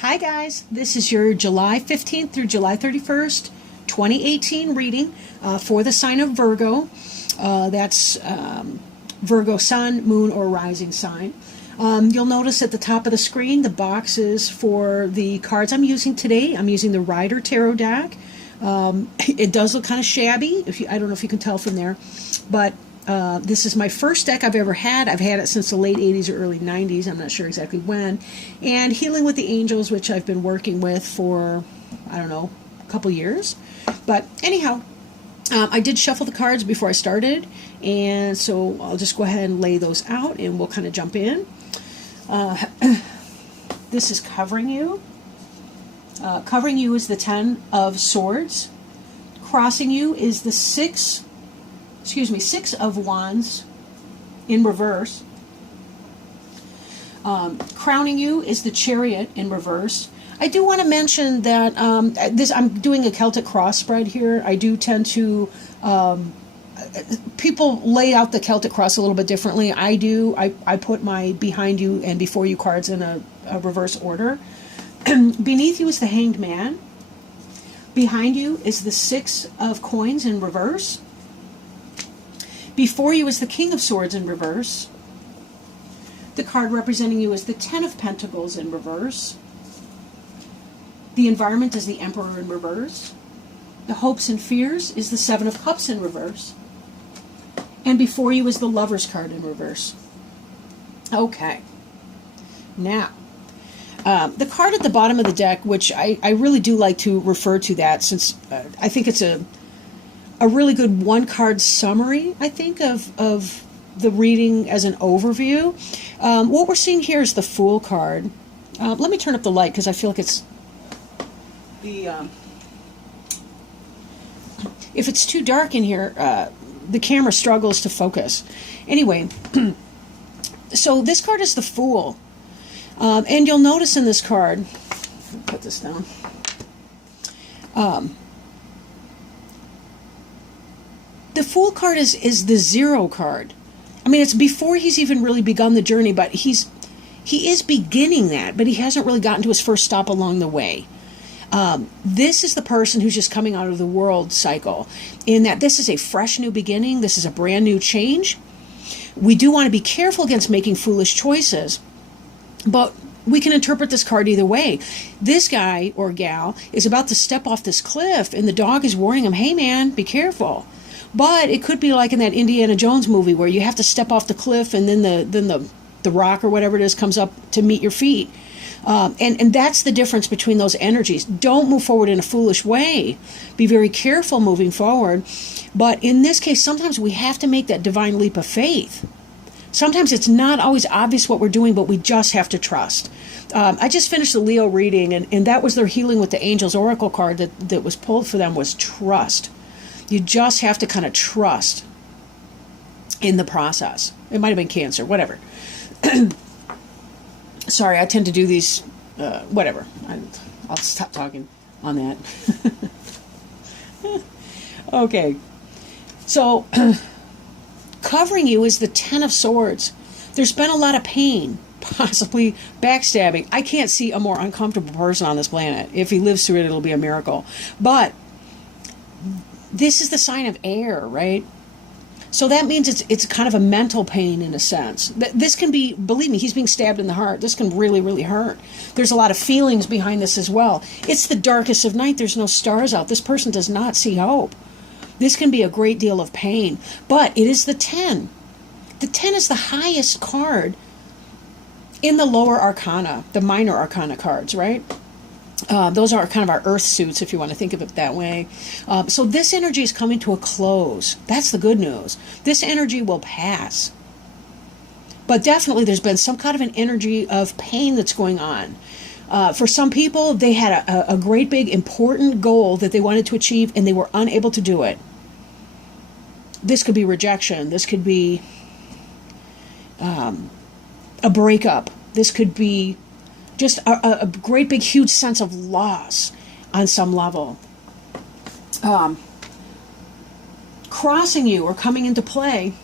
Hi guys, this is your July 15th through July 31st, 2018 reading for the sign of Virgo. That's Virgo sun, moon, or rising sign. You'll notice at the top of the screen the boxes for the cards I'm using today. I'm using the Rider Tarot deck. It does look kind of shabby. I don't know if you can tell from there, but this is my first deck I've ever had. I've had it since the late 80s or early 90s. I'm not sure exactly when. And Healing with the Angels, which I've been working with for, I don't know, a couple years. But anyhow, I did shuffle the cards before I started. And so I'll just go ahead and lay those out and we'll kind of jump in. This is covering you. Covering you is the Ten of Swords. Crossing you is the Six of Wands in reverse. Crowning you is the Chariot in reverse. I do want to mention that I'm doing a Celtic cross spread here. I do tend to people lay out the Celtic cross a little bit differently. I do. I put my behind you and before you cards in a reverse order. Beneath you is the Hanged Man. Behind you is the Six of Coins in reverse. Before you is the King of Swords in reverse. The card representing you is the Ten of Pentacles in reverse. The environment is the Emperor in reverse. The hopes and fears is the Seven of Cups in reverse. And before you is the Lover's card in reverse. Okay. Now, the card at the bottom of the deck, which I really do like to refer to that since I think it's a really good one-card summary, I think, of the reading as an overview. What we're seeing here is the Fool card. Let me turn up the light because I feel like it's if it's too dark in here, the camera struggles to focus. Anyway, so this card is the Fool. And you'll notice in this card, put this down, the Fool card is the Zero card. I mean, it's before he's even really begun the journey, but he is beginning that, but he hasn't really gotten to his first stop along the way. This is the person who's just coming out of the world cycle, in that this is a fresh new beginning. This is a brand new change. We do want to be careful against making foolish choices, but we can interpret this card either way. This guy or gal is about to step off this cliff, and the dog is warning him, hey man, be careful. But it could be like in that Indiana Jones movie where you have to step off the cliff and then the rock or whatever it is comes up to meet your feet. And that's the difference between those energies. Don't move forward in a foolish way. Be very careful moving forward. But in this case, sometimes we have to make that divine leap of faith. Sometimes it's not always obvious what we're doing, but we just have to trust. I just finished the Leo reading, and that was their Healing with the Angels Oracle card that was pulled for them was trust. You just have to kind of trust in the process. It might have been Cancer, whatever. Sorry, I tend to do these, whatever. I'll stop talking on that. Okay. So, covering you is the Ten of Swords. There's been a lot of pain, possibly backstabbing. I can't see a more uncomfortable person on this planet. If he lives through it, it'll be a miracle. But this is the sign of air, right? So that means it's kind of a mental pain in a sense. This can be, believe me, he's being stabbed in the heart. This can really, really hurt. There's a lot of feelings behind this as well. It's the darkest of night. There's no stars out. This person does not see hope. This can be a great deal of pain. But it is the 10. The 10 is the highest card in the lower arcana, the minor arcana cards, right? Those are kind of our earth suits, if you want to think of it that way. So this energy is coming to a close. That's the good news. This energy will pass. But definitely there's been some kind of an energy of pain that's going on. For some people, they had a great big important goal that they wanted to achieve and they were unable to do it. This could be rejection. This could be a breakup. This could be just a great big huge sense of loss on some level. Crossing you or coming into play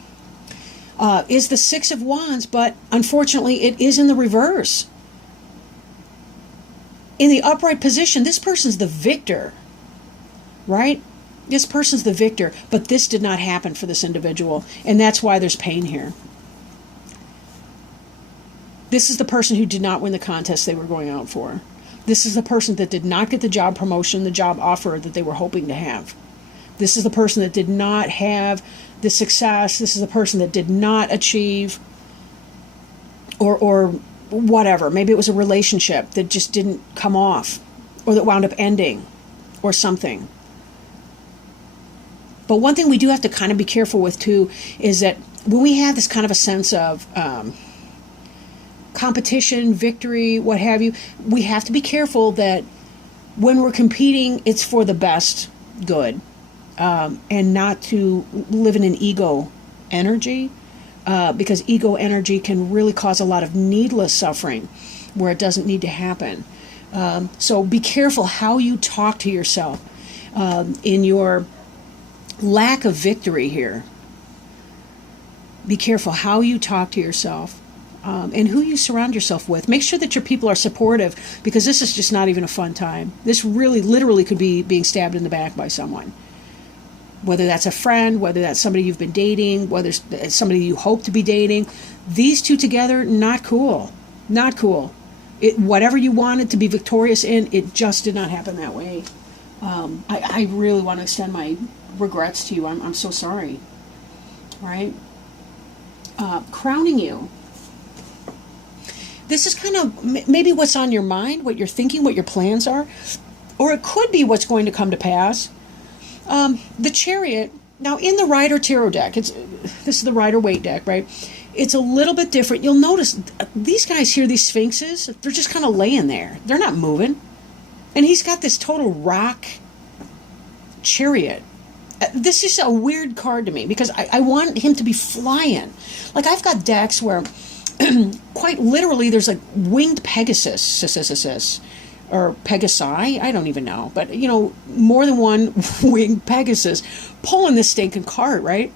is the Six of Wands, but unfortunately it is in the reverse. in the upright position, this person's the victor, right? This person's the victor, but this did not happen for this individual, and that's why there's pain here. This is the person who did not win the contest they were going out for. This is the person that did not get the job promotion, the job offer that they were hoping to have. This is the person that did not have the success. This is the person that did not achieve or whatever. Maybe it was a relationship that just didn't come off or that wound up ending or something. But one thing we do have to kind of be careful with too is that when we have this kind of a sense of competition, victory, what have you, we have to be careful that when we're competing, it's for the best good, and not to live in an ego energy, because ego energy can really cause a lot of needless suffering where it doesn't need to happen. So be careful how you talk to yourself in your lack of victory here. Be careful how you talk to yourself. And who you surround yourself with. Make sure that your people are supportive, because this is just not even a fun time. This really, literally could be being stabbed in the back by someone. Whether that's a friend, whether that's somebody you've been dating, whether it's somebody you hope to be dating. These two together, not cool. Not cool. Whatever you wanted to be victorious in, it just did not happen that way. I really want to extend my regrets to you. I'm so sorry. Right? Crowning you. This is kind of maybe what's on your mind, what you're thinking, what your plans are, or it could be what's going to come to pass. The Chariot, now in the Rider Tarot deck, this is the Rider-Waite deck, right? It's a little bit different. You'll notice these guys here, these Sphinxes, they're just kind of laying there. They're not moving. And he's got this total rock Chariot. This is a weird card to me because I want him to be flying. Like I've got decks where quite literally there's like winged Pegasus, or Pegasi, I don't even know, but more than one winged Pegasus pulling this stinking cart, right?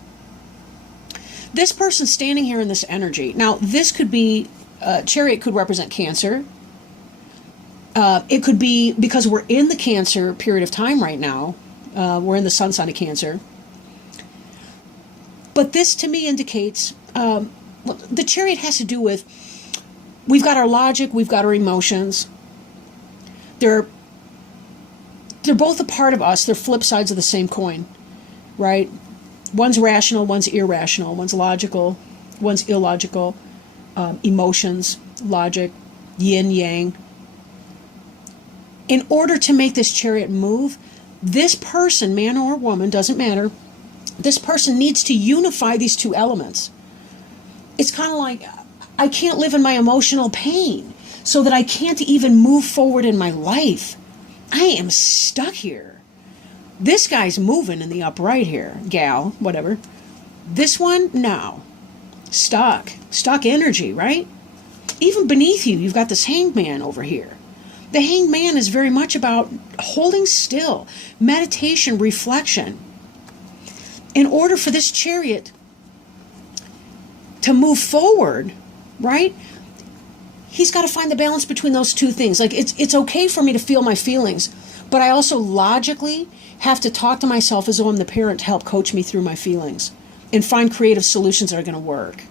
This person's standing here in this energy. Now this could be, Chariot could represent Cancer. It could be because we're in the Cancer period of time right now. We're in the sun sign of Cancer. But this to me indicates, the Chariot has to do with, we've got our logic, we've got our emotions. They're both a part of us. They're flip sides of the same coin, right? One's rational, one's irrational. One's logical, one's illogical. Emotions, logic, yin, yang. In order to make this Chariot move, this person, man or woman, doesn't matter, this person needs to unify these two elements. It's kind of like, I can't live in my emotional pain so that I can't even move forward in my life. I am stuck here. This guy's moving in the upright here, gal, whatever. This one, no. Stuck energy, right? Even beneath you, you've got this Hanged Man over here. The Hanged Man is very much about holding still, meditation, reflection. In order for this Chariot to move forward, right? He's got to find the balance between those two things. Like it's okay for me to feel my feelings, but I also logically have to talk to myself as though I'm the parent to help coach me through my feelings and find creative solutions that are going to work.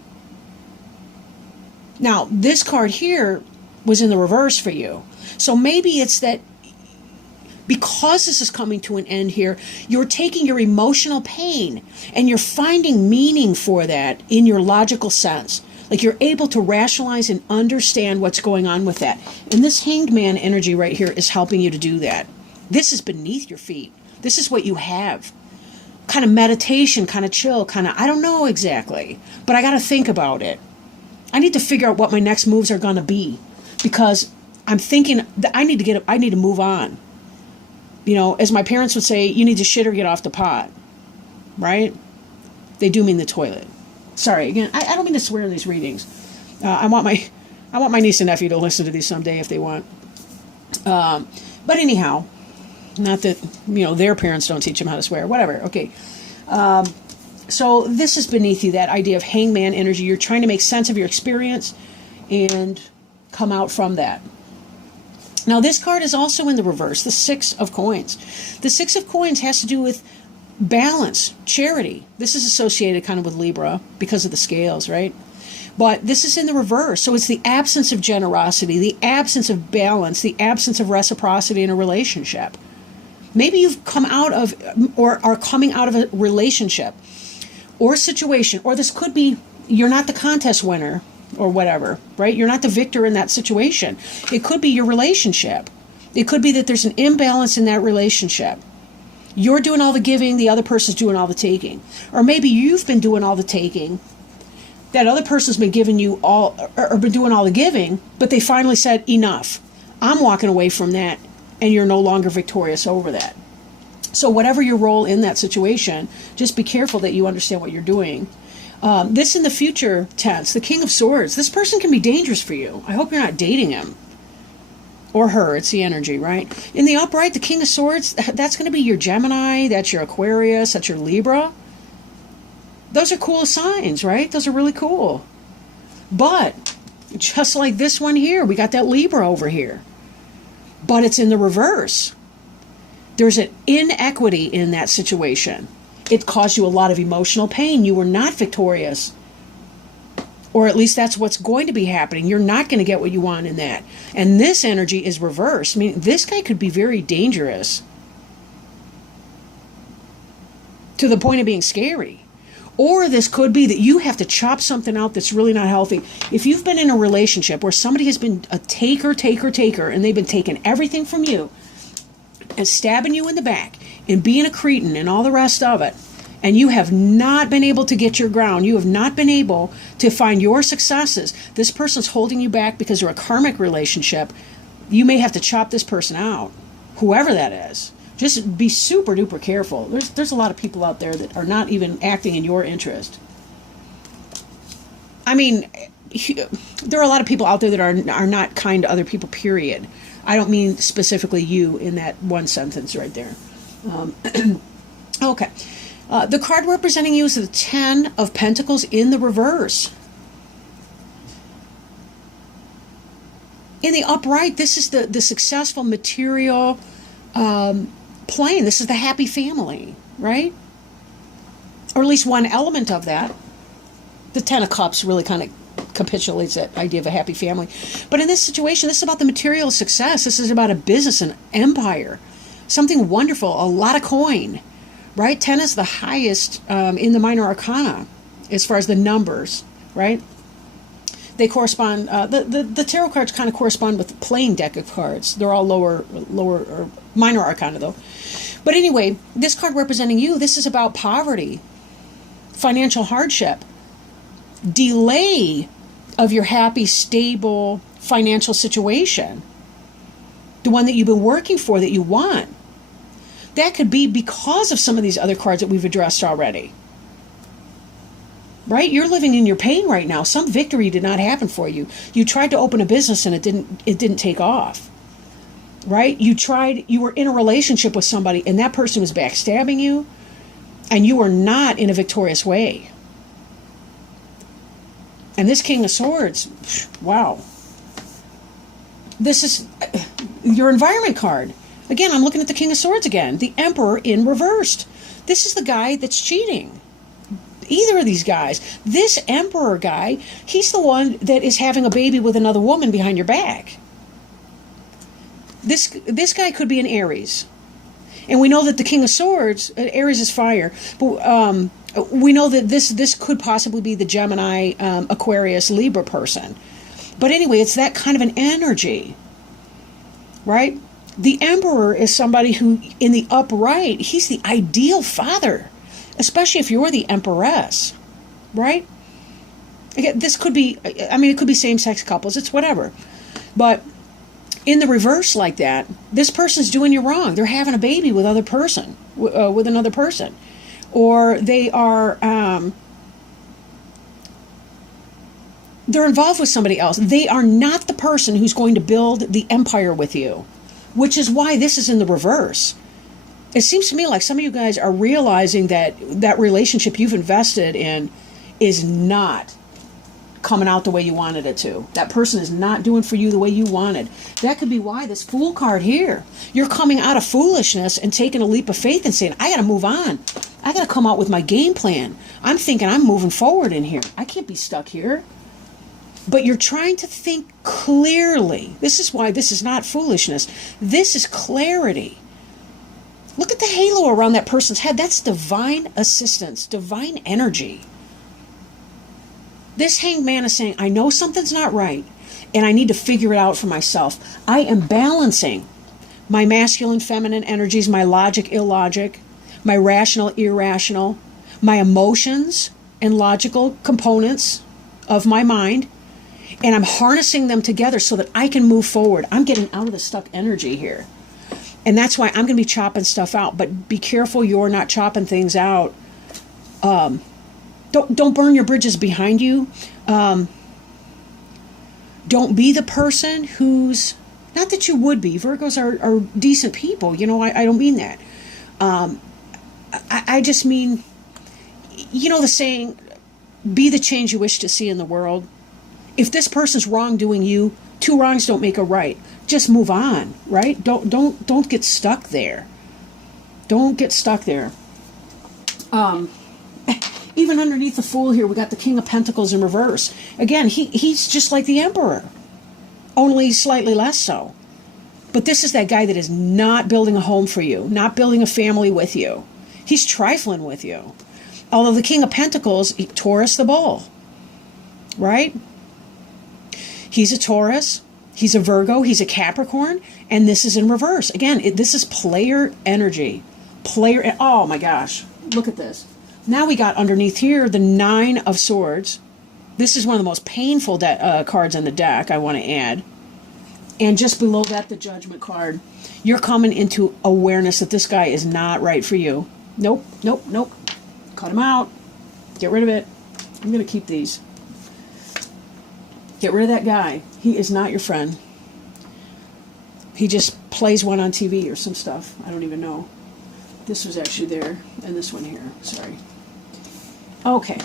Now, this card here was in the reverse for you. So maybe it's that because this is coming to an end here, you're taking your emotional pain and you're finding meaning for that in your logical sense. Like you're able to rationalize and understand what's going on with that. And this Hanged Man energy right here is helping you to do that. This is beneath your feet. This is what you have. Kind of meditation, kind of chill, kind of, I don't know exactly, but I got to think about it. I need to figure out what my next moves are going to be, because I'm thinking that I need to move on. As my parents would say, you need to shit or get off the pot, right? They do mean the toilet. Sorry, again, I don't mean to swear in these readings. I want my niece and nephew to listen to these someday if they want. But anyhow, not that, their parents don't teach them how to swear, whatever. Okay. So this is beneath you, that idea of Hanged Man energy. You're trying to make sense of your experience and come out from that. Now, this card is also in the reverse, the Six of Coins. The Six of Coins has to do with balance, charity. This is associated kind of with Libra because of the scales, right? But this is in the reverse. So it's the absence of generosity, the absence of balance, the absence of reciprocity in a relationship. Maybe you've come out of or are coming out of a relationship or situation, or this could be you're not the contest winner or whatever, right? You're not the victor in that situation. It could be your relationship. It could be that there's an imbalance in that relationship. You're doing all the giving, the other person's doing all the taking. Or maybe you've been doing all the taking, that other person's been giving you all, or been doing all the giving, but they finally said, enough. I'm walking away from that, and you're no longer victorious over that. So whatever your role in that situation, just be careful that you understand what you're doing. This in the future tense, the King of Swords, this person can be dangerous for you. I hope you're not dating him. Or her, it's the energy, right? In the upright, the King of Swords, that's going to be your Gemini, that's your Aquarius, that's your Libra. Those are cool signs, right? Those are really cool. But, just like this one here, we got that Libra over here. But it's in the reverse. There's an inequity in that situation. It caused you a lot of emotional pain. You were not victorious. Or at least that's what's going to be happening. You're not going to get what you want in that. And this energy is reversed. I mean, this guy could be very dangerous. To the point of being scary. Or this could be that you have to chop something out that's really not healthy. If you've been in a relationship where somebody has been a taker, and they've been taking everything from you and stabbing you in the back and being a cretin and all the rest of it, and you have not been able to get your ground, you have not been able to find your successes, this person's holding you back because they're a karmic relationship, you may have to chop this person out, whoever that is. Just be super duper careful. There's a lot of people out there that are not even acting in your interest. I mean, there are a lot of people out there that are not kind to other people, period. I don't mean specifically you in that one sentence right there. Okay. The card representing you is the Ten of Pentacles in the reverse. In the upright, this is the successful material plane. This is the happy family, right? Or at least one element of that. The Ten of Cups really kind of capitulates that idea of a happy family. But in this situation, this is about the material success. This is about a business, an empire, something wonderful, a lot of coin, right? 10 is the highest in the minor arcana as far as the numbers, right? They correspond, the tarot cards kind of correspond with the plain deck of cards. They're all lower or minor arcana though. But anyway, this card representing you, this is about poverty, financial hardship, delay of your happy, stable financial situation, the one that you've been working for, that you want. That could be because of some of these other cards that we've addressed already. Right? You're living in your pain right now. Some victory did not happen for you. You tried to open a business and it didn't take off. Right? You were in a relationship with somebody and that person was backstabbing you and you were not in a victorious way. And this King of Swords, wow. This is your environment card. Again, I'm looking at the King of Swords again. The Emperor in reversed. This is the guy that's cheating. Either of these guys. This Emperor guy, he's the one that is having a baby with another woman behind your back. This guy could be an Aries. And we know that the King of Swords, Aries is fire, but we know that this could possibly be the Gemini, Aquarius, Libra person. But anyway, it's that kind of an energy, right? The Emperor is somebody who, in the upright, he's the ideal father, especially if you're the Empress, right? Again, this could be, I mean, it could be same-sex couples, it's whatever. But in the reverse like that, this person's doing you wrong. They're having a baby with another person. Or they are, they're involved with somebody else. They are not the person who's going to build the empire with you, which is why this is in the reverse. It seems to me like some of you guys are realizing that that relationship you've invested in is not coming out the way you wanted it to. That person is not doing for you the way you wanted. That could be why this Fool card here. You're coming out of foolishness and taking a leap of faith and saying, I got to move on. I got to come out with my game plan. I'm thinking I'm moving forward in here. I can't be stuck here. But you're trying to think clearly. This is why this is not foolishness. This is clarity. Look at the halo around that person's head. That's divine assistance, divine energy. This Hanged Man is saying, I know something's not right, and I need to figure it out for myself. I am balancing my masculine, feminine energies, my logic, illogic, my rational, irrational, my emotions and logical components of my mind, and I'm harnessing them together so that I can move forward. I'm getting out of the stuck energy here. And that's why I'm going to be chopping stuff out. But be careful you're not chopping things out. Don't burn your bridges behind you. Don't be the person who's, not that you would be. Virgos are decent people. You know, I don't mean that. I just mean, you know the saying, be the change you wish to see in the world. If this person's wrongdoing you, two wrongs don't make a right. Just move on, right? Don't get stuck there. Don't get stuck there. Even underneath the Fool here, we got the King of Pentacles in reverse. Again, he's just like the Emperor, only slightly less so. But this is that guy that is not building a home for you, not building a family with you. He's trifling with you. Although the King of Pentacles, Taurus the Bull, right? He's a Taurus. He's a Virgo, he's a Capricorn, and this is in reverse. Again, this is player energy. Oh my gosh, look at this. Now we got underneath here the Nine of Swords. This is one of the most painful cards in the deck, I want to add. And just below that, the Judgment card. You're coming into awareness that this guy is not right for you. Nope. Cut him out. Get rid of it. I'm going to keep these. Get rid of that guy. He is not your friend. He just plays one on TV or some stuff. I don't even know. This was actually there, and this one here. Sorry. Okay.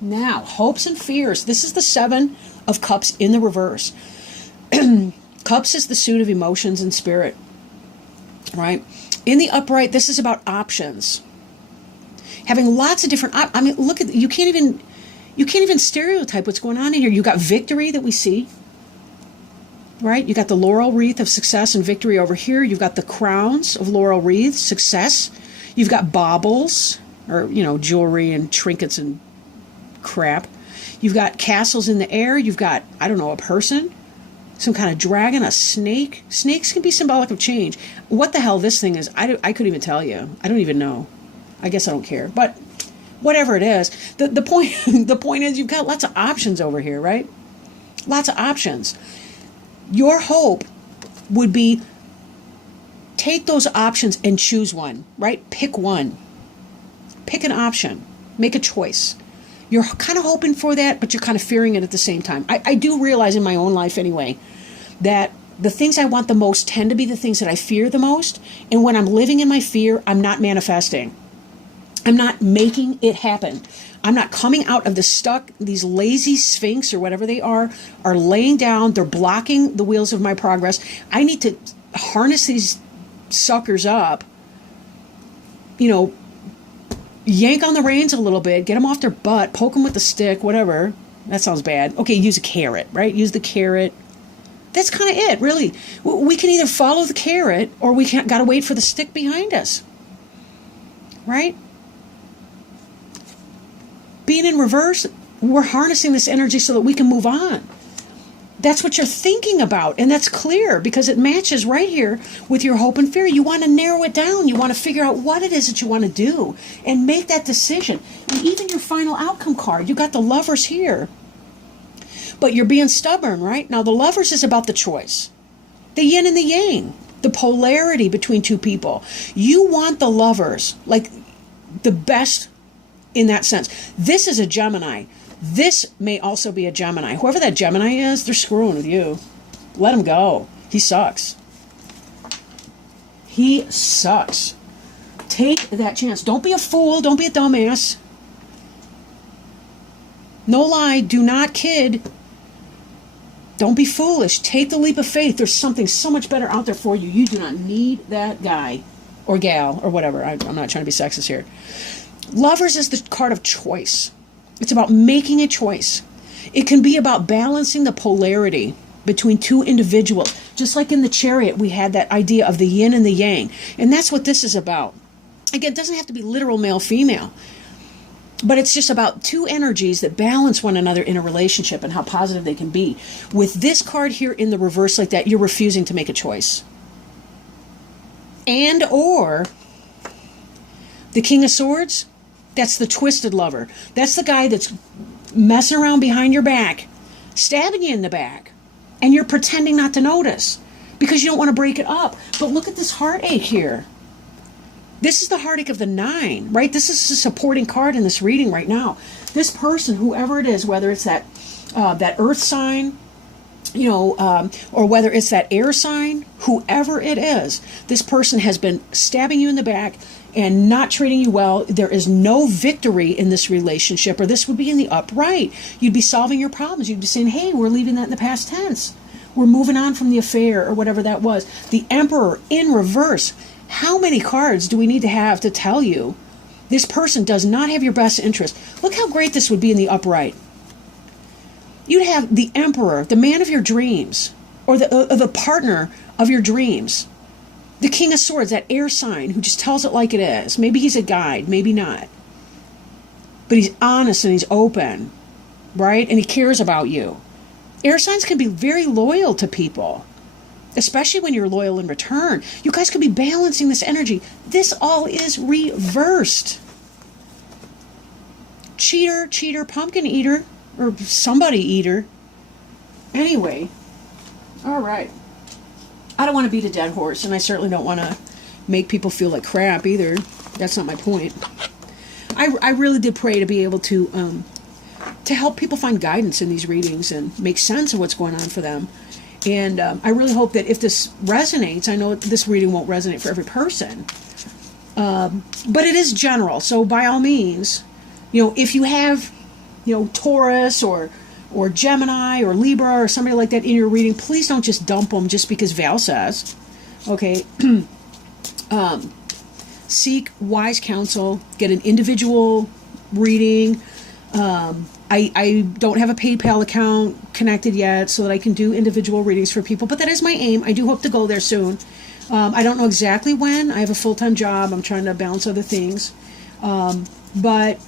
Now, hopes and fears. This is the Seven of Cups in the reverse. Cups is the suit of emotions and spirit. Right? In the upright, this is about options. Having lots of different... I mean, look at... You can't even stereotype what's going on in here. You got victory that we see, right? You got the laurel wreath of success and victory over here. You've got the crowns of laurel wreaths, success. You've got baubles, or, you know, jewelry and trinkets and crap. You've got castles in the air. You've got, I don't know, a person, some kind of dragon, a snake. Snakes can be symbolic of change. What the hell this thing is, I couldn't even tell you. I don't even know. I guess I don't care. But whatever it is, the point is you've got lots of options over here, right? Lots of options. Your hope would be take those options and choose one, right? Pick one. Pick an option. Make a choice. You're kind of hoping for that, but you're kind of fearing it at the same time. I do realize in my own life anyway that the things I want the most tend to be the things that I fear the most. And when I'm living in my fear, I'm not manifesting. I'm not making it happen. I'm not coming out of the stuck. These lazy sphinx or whatever they are laying down. They're blocking the wheels of my progress. I need to harness these suckers up, you know, yank on the reins a little bit, get them off their butt, poke them with the stick, whatever. That sounds bad. Okay, use a carrot, right? Use the carrot. That's kind of it, really. We can either follow the carrot or we got to wait for the stick behind us, right? Being in reverse, we're harnessing this energy so that we can move on. That's what you're thinking about, and that's clear because it matches right here with your hope and fear. You want to narrow it down. You want to figure out what it is that you want to do and make that decision. And even your final outcome card, you got the Lovers here. But you're being stubborn, right? Now, the Lovers is about the choice. The yin and the yang, the polarity between two people. You want the Lovers, like the best in that sense. This is a Gemini. This may also be a Gemini. Whoever that Gemini is, they're screwing with you. Let him go. He sucks. He sucks. Take that chance. Don't be a fool. Don't be a dumbass. No lie, do not kid. Don't be foolish. Take the leap of faith. There's something so much better out there for you. You do not need that guy or gal or whatever. I'm not trying to be sexist here. Lovers is the card of choice. It's about making a choice. It can be about balancing the polarity between two individuals. Just like in the Chariot, we had that idea of the yin and the yang. And that's what this is about. Again, it doesn't have to be literal male-female. But it's just about two energies that balance one another in a relationship and how positive they can be. With this card here in the reverse like that, you're refusing to make a choice. And or the King of Swords, that's the twisted lover. That's the guy that's messing around behind your back, stabbing you in the back, and you're pretending not to notice because you don't want to break it up. But look at this heartache here. This is the heartache of the 9, right? This is a supporting card in this reading right now. This person, whoever it is, whether it's that earth sign, or whether it's that air sign, whoever it is, this person has been stabbing you in the back and not treating you well. There is no victory in this relationship, or this would be in the upright. You'd be solving your problems. You'd be saying, hey, we're leaving that in the past tense. We're moving on from the affair or whatever that was. The Emperor in reverse. How many cards do we need to have to tell you this person does not have your best interest? Look how great this would be in the upright. You'd have the Emperor, the man of your dreams, or the partner of your dreams. The King of Swords, that air sign who just tells it like it is. Maybe he's a guide, maybe not. But he's honest and he's open, right? And he cares about you. Air signs can be very loyal to people, especially when you're loyal in return. You guys could be balancing this energy. This all is reversed. Cheater, pumpkin eater, or somebody eater. Anyway, all right. I don't want to beat a dead horse, and I certainly don't want to make people feel like crap either. That's not my point. I really did pray to be able to help people find guidance in these readings and make sense of what's going on for them. And I really hope that if this resonates, I know this reading won't resonate for every person, but it is general. So by all means, if you have, Taurus or Gemini or Libra or somebody like that in your reading, please don't just dump them just because Val says. Okay. Seek wise counsel, get an individual reading. I don't have a PayPal account connected yet so that I can do individual readings for people, but that is my aim. I do hope to go there soon. I don't know exactly when. I have a full-time job. I'm trying to balance other things. But,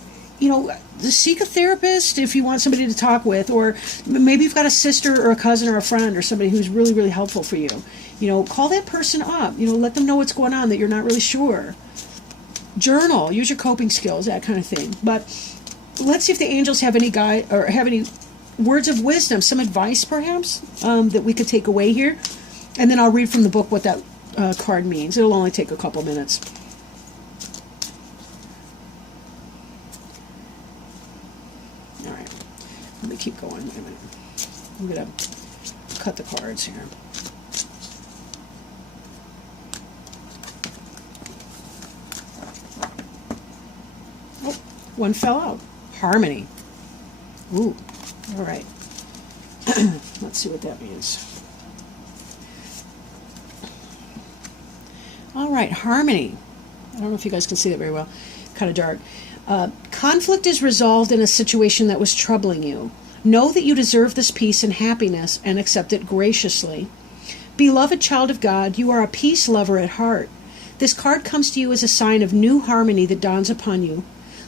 seek a therapist if you want somebody to talk with, or maybe you've got a sister or a cousin or a friend or somebody who's really, really helpful for you. Call that person up. Let them know what's going on, that you're not really sure. Journal. Use your coping skills, that kind of thing. But let's see if the angels have any guide or have any words of wisdom, some advice perhaps that we could take away here. And then I'll read from the book what that card means. It'll only take a couple minutes. All right. Let me keep going. Wait a minute. I'm going to cut the cards here. Oh, one fell out. Harmony. Ooh, all right. Let's see what that means. All right, harmony. I don't know if you guys can see that very well. Kind of dark. Conflict is resolved in a situation that was troubling you. Know that you deserve this peace and happiness and accept it graciously. Beloved child of God, you are a peace lover at heart. This card comes to you as a sign of new harmony that dawns upon you.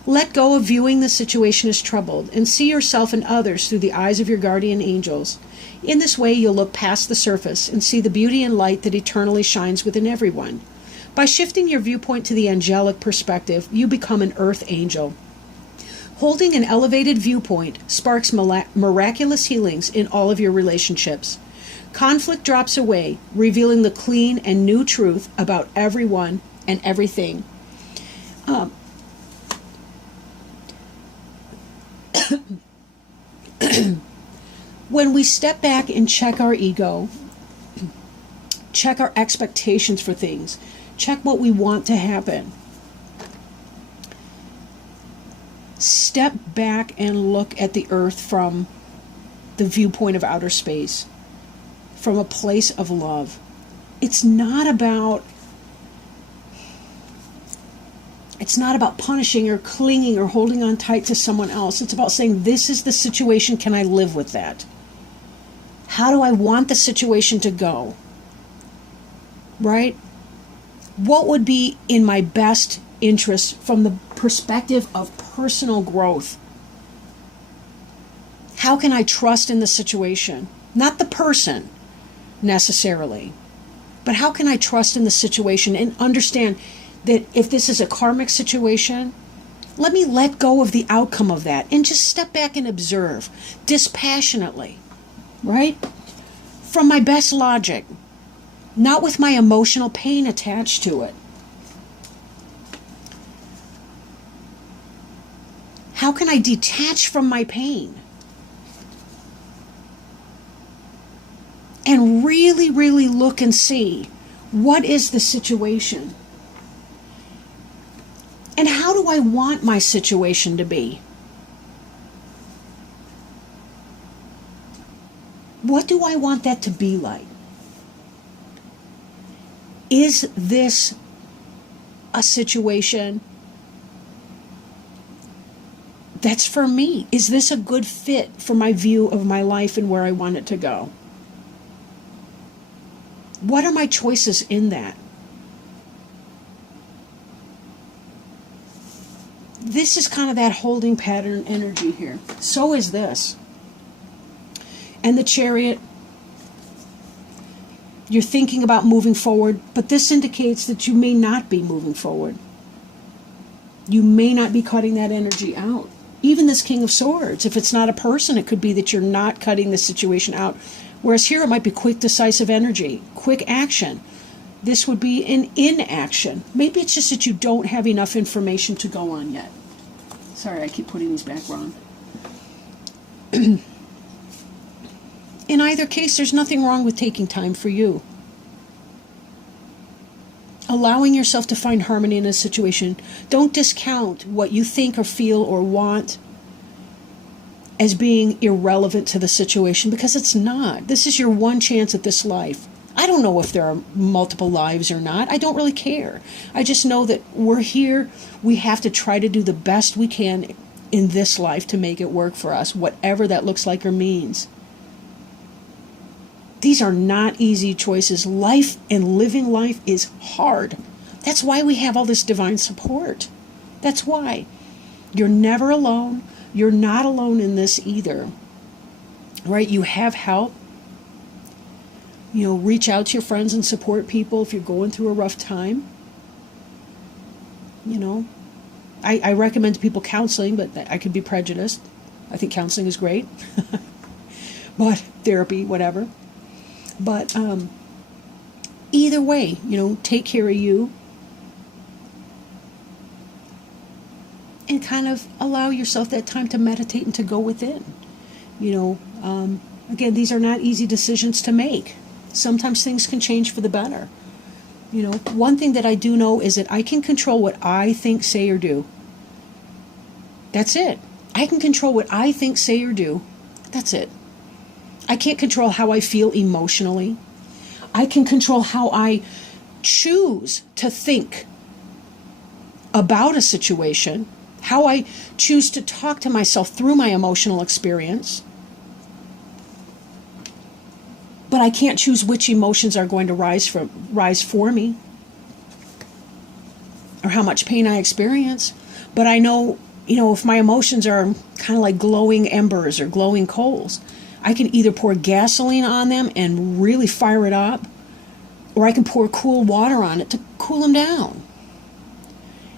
Let go of viewing the situation as troubled and see yourself and others through the eyes of your guardian angels. In this way, you'll look past the surface and see the beauty and light that eternally shines within everyone. By shifting your viewpoint to the angelic perspective, you become an earth angel. Holding an elevated viewpoint sparks miraculous healings in all of your relationships. Conflict drops away, revealing the clean and new truth about everyone and everything. When we step back and check our ego, check our expectations for things, check what we want to happen, Step back and look at the earth from the viewpoint of outer space, from a place of love. It's not about punishing or clinging or holding on tight to someone else. It's about saying, this is the situation. Can I live with that? How do I want the situation to go? Right? What would be in my best interest from the perspective of personal growth? How can I trust in the situation? Not the person necessarily, but how can I trust in the situation and understand that if this is a karmic situation, let me let go of the outcome of that and just step back and observe dispassionately, right? From my best logic, not with my emotional pain attached to it. How can I detach from my pain and really, really look and see what is the situation? And how do I want my situation to be? What do I want that to be like? Is this a situation that's for me? Is this a good fit for my view of my life and where I want it to go? What are my choices in that? This is kind of that holding pattern energy here. So is this. And the Chariot, you're thinking about moving forward, but this indicates that you may not be moving forward. You may not be cutting that energy out. Even this King of Swords, if it's not a person, it could be that you're not cutting the situation out. Whereas here it might be quick, decisive energy, quick action. This would be an inaction. Maybe it's just that you don't have enough information to go on yet. Sorry, I keep putting these back wrong. In either case, there's nothing wrong with taking time for you. Allowing yourself to find harmony in a situation. Don't discount what you think or feel or want as being irrelevant to the situation, because it's not. This is your one chance at this life. I don't know if there are multiple lives or not. I don't really care. I just know that we're here. We have to try to do the best we can in this life to make it work for us, whatever that looks like or means. These are not easy choices. Life and living life is hard. That's why we have all this divine support. That's why. You're never alone. You're not alone in this either. Right? You have help. Reach out to your friends and support people if you're going through a rough time. I recommend to people counseling, but I could be prejudiced. I think counseling is great. But therapy, whatever. But either way, take care of you and kind of allow yourself that time to meditate and to go within. Again, these are not easy decisions to make. Sometimes things can change for the better. One thing that I do know is that I can control what I think, say, or do. That's it. I can control what I think, say, or do. That's it. I can't control how I feel emotionally. I can control how I choose to think about a situation, how I choose to talk to myself through my emotional experience. But I can't choose which emotions are going to rise for me or how much pain I experience. But I know, if my emotions are kind of like glowing embers or glowing coals, I can either pour gasoline on them and really fire it up, or I can pour cool water on it to cool them down.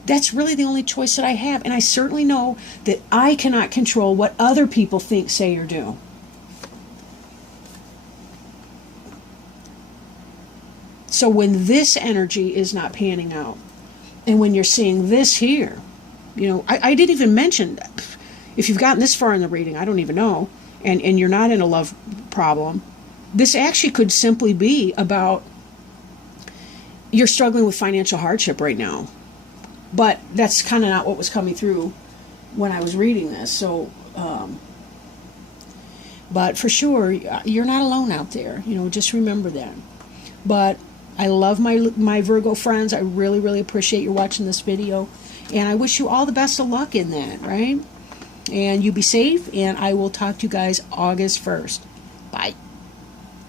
That's really the only choice that I have. And I certainly know that I cannot control what other people think, say, or do. So when this energy is not panning out, and when you're seeing this here, I didn't even mention, if you've gotten this far in the reading, I don't even know, and you're not in a love problem, this actually could simply be about you're struggling with financial hardship right now. But that's kind of not what was coming through. when I was reading this. So, but for sure, you're not alone out there. Just remember that. But I love my Virgo friends. I really, really appreciate you watching this video. And I wish you all the best of luck in that, right? And you be safe, and I will talk to you guys August 1st. Bye.